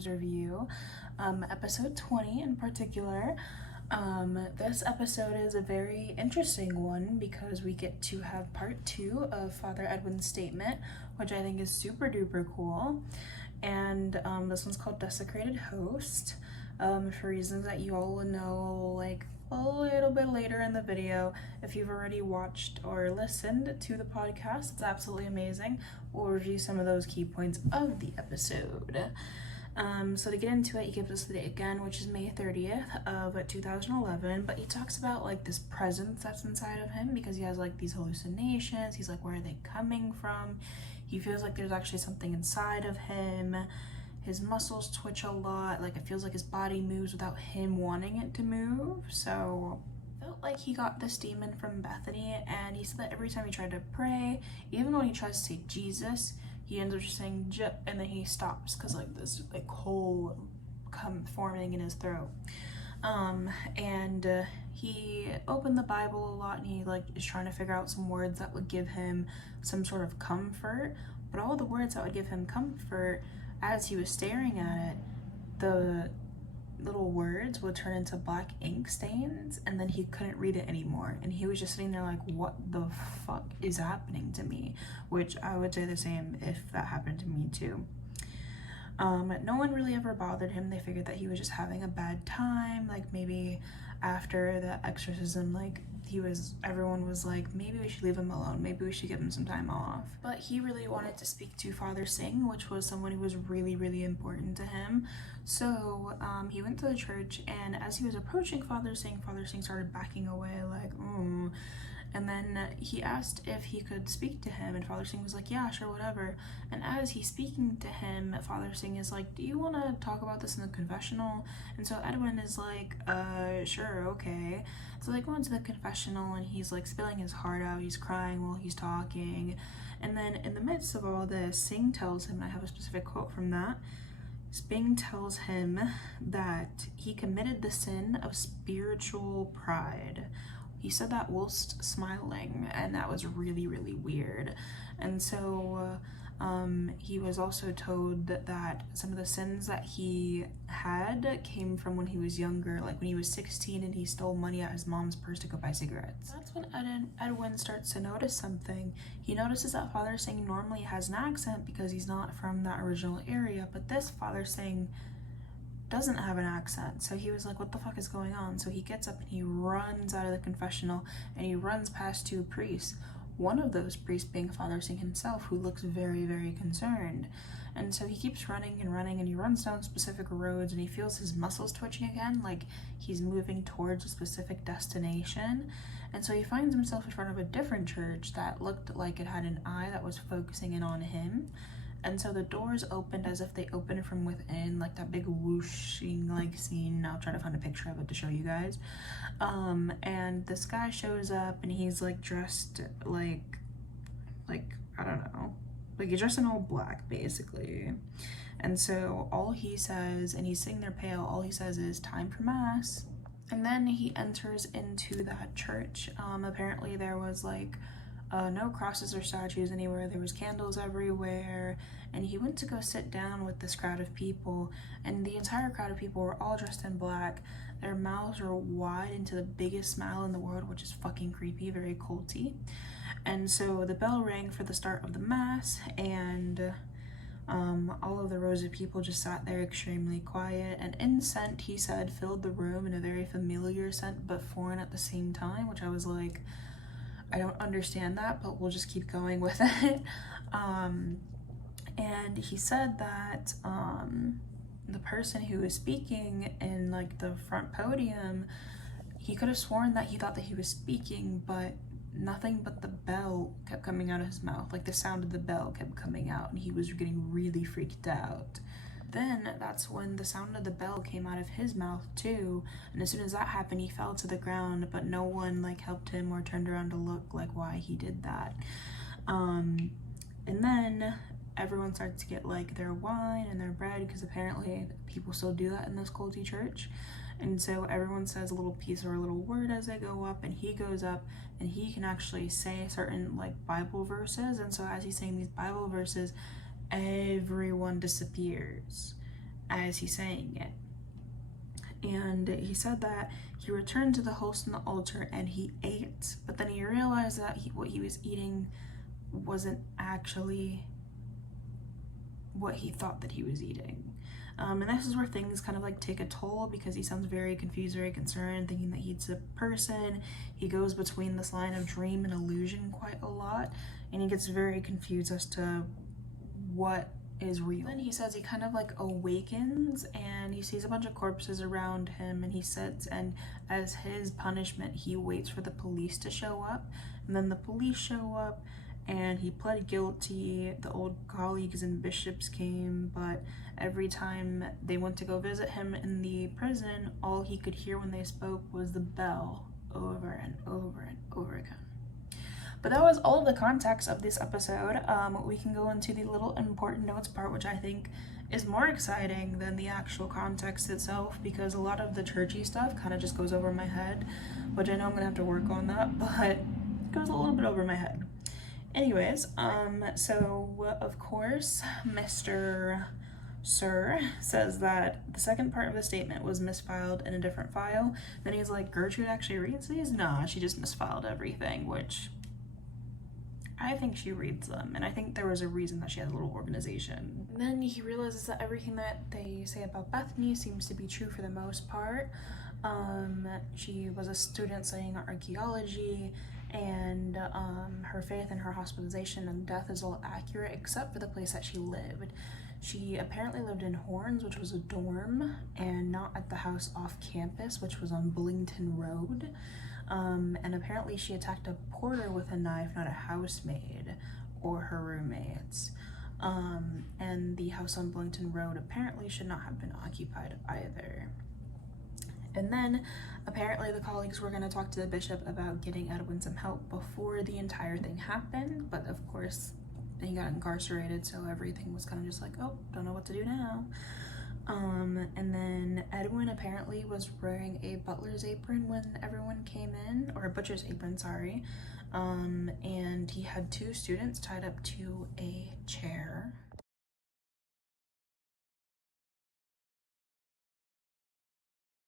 Archives review, episode 20 in particular. This episode is a very interesting one because we get to have part 2 of Father Edwin's statement, which I think is super duper cool. And this one's called Desecrated Host, for reasons that you all will know like a little bit later in the video. If you've already watched or listened to the podcast, it's absolutely amazing. We'll review some of those key points of the episode. So to get into it, he gives us the date again, which is May 30th of 2011, but he talks about like this presence that's inside of him because he has like these hallucinations. He's like, where are they coming from? He feels like there's actually something inside of him. His muscles twitch a lot, like it feels like his body moves without him wanting it to move. So felt like he got this demon from Bethany, and he said that every time he tried to pray, even when he tries to say Jesus, he ends up just saying J, and then he stops because like this like hole forming in his throat. He opened the Bible a lot, and he like is trying to figure out some words that would give him some sort of comfort, but all the words that would give him comfort, as he was staring at it, the little words would turn into black ink stains, and then he couldn't read it anymore, and he was just sitting there like, what the fuck is happening to me? Which I would say the same if that happened to me too. No one really ever bothered him. They figured that he was just having a bad time, like maybe after the exorcism, like everyone was like, maybe we should leave him alone, maybe we should give him some time off. But he really wanted to speak to Father Singh, which was someone who was really, really important to him. So he went to the church, and as he was approaching Father Singh started backing away like, and then he asked if he could speak to him, and Father Singh was like, yeah, sure, whatever. And as he's speaking to him, Father Singh is like, do you want to talk about this in the confessional? And so Edwin is like, sure, okay. So they go into the confessional, and he's like spilling his heart out, he's crying while he's talking. And then in the midst of all this, Singh tells him, and I have a specific quote from that, Singh tells him that he committed the sin of spiritual pride. He said that whilst smiling, and that was really, really weird. And so he was also told that some of the sins that he had came from when he was younger, like when he was 16 and he stole money out of his mom's purse to go buy cigarettes. That's when Edwin starts to notice something. He notices that Father Singh normally has an accent because he's not from that original area, but this Father Singh doesn't have an accent. So he was like, what the fuck is going on? So he gets up and he runs out of the confessional, and he runs past two priests, one of those priests being Father Singh himself, who looks very, very concerned. And so he keeps running and running, and he runs down specific roads, and he feels his muscles twitching again, like he's moving towards a specific destination. And so he finds himself in front of a different church that looked like it had an eye that was focusing in on him. And so the doors opened as if they opened from within, like that big whooshing like scene. I'll try to find a picture of it to show you guys. And this guy shows up, and he's like dressed like I don't know, like he's dressed in all black basically. And so all he says, and he's sitting there pale, all he says is time for mass. And then he enters into that church. Apparently there was like no crosses or statues anywhere. There was candles everywhere, and he went to go sit down with this crowd of people, and the entire crowd of people were all dressed in black. Their mouths were wide into the biggest smile in the world, which is fucking creepy, very culty. And so the bell rang for the start of the mass, and all of the rows of people just sat there extremely quiet. An incense, he said, filled the room, in a very familiar scent but foreign at the same time, which I was like, I don't understand that, but we'll just keep going with it. And he said that the person who was speaking in like the front podium, he could have sworn that he thought that he was speaking, but nothing but the bell kept coming out of his mouth. Like the sound of the bell kept coming out, and he was getting really freaked out. Then that's when the sound of the bell came out of his mouth too, and as soon as that happened, he fell to the ground, but no one like helped him or turned around to look like why he did that. And then everyone starts to get like their wine and their bread, because apparently people still do that in this culty church. And so everyone says a little piece or a little word as they go up, and he goes up and he can actually say certain like Bible verses. And so as he's saying these Bible verses, everyone disappears. as he's saying it. And he said that he returned to the host on the altar and he ate, but then he realized that what he was eating wasn't actually what he thought that he was eating. And this is where things kind of like take a toll, because he sounds very confused, very concerned, thinking that he's a person. He goes between this line of dream and illusion quite a lot, and he gets very confused as to what is real. Then he says he kind of like awakens and he sees a bunch of corpses around him, and he sits, and as his punishment he waits for the police to show up, and then the police show up and he pled guilty. The old colleagues and bishops came, but every time they went to go visit him in the prison, all he could hear when they spoke was the bell over and over and over again. But that was all of the context of this episode. We can go into the little important notes part, which I think is more exciting than the actual context itself, because a lot of the churchy stuff kind of just goes over my head, which I know I'm gonna have to work on that, but it goes a little bit over my head. Anyways, so of course, Mr. Sir says that the second part of the statement was misfiled in a different file. Then he's like, Gertrude actually reads these? Nah, she just misfiled everything, which I think she reads them, and I think there was a reason that she had a little organization. Then he realizes that everything that they say about Bethany seems to be true for the most part. She was a student studying archaeology, and her faith in her hospitalization and death is all accurate except for the place that she lived. She apparently lived in Horns, which was a dorm, and not at the house off campus, which was on Bullington Road. And apparently she attacked a porter with a knife, not a housemaid or her roommates. And the house on Bullington Road apparently should not have been occupied either. And then apparently the colleagues were going to talk to the bishop about getting Edwin some help before the entire thing happened, but of course he got incarcerated, so everything was kind of just like, oh, don't know what to do now. And then Edwin apparently was wearing a butler's apron when everyone came in, or a butcher's apron, sorry. And he had two students tied up to a chair.